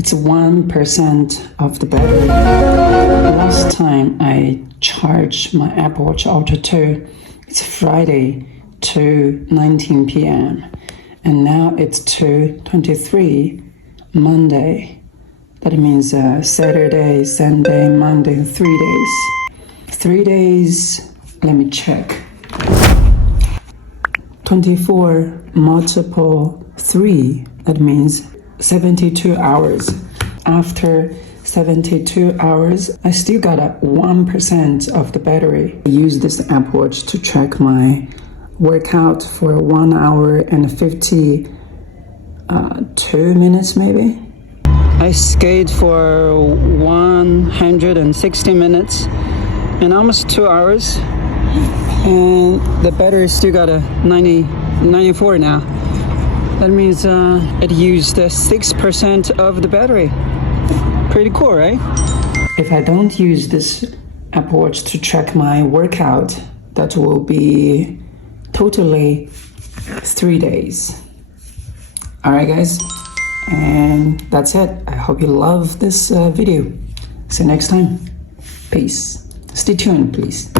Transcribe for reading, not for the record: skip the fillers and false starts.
It's 1% of the battery. Last time I charged my Apple Watch Ultra 2, it's Friday, 2:19 p.m. And now it's 2:23, Monday. That means Saturday, Sunday, Monday, 3 days. 3 days, let me check. 24 multiple 3, that means 72 hours. After 72 hours, I still got a 1% of the battery. I use this Apple Watch to track my workout for 1 hour and 52 minutes maybe. I skate for 160 minutes and almost 2 hours, and the battery still got a 94 now. That means it used 6% of the battery. Pretty cool, right? If I don't use this Apple Watch to track my workout, that will be totally 3 days. All right, guys, and that's it. I hope you love this video. See you next time. Peace. Stay tuned, please.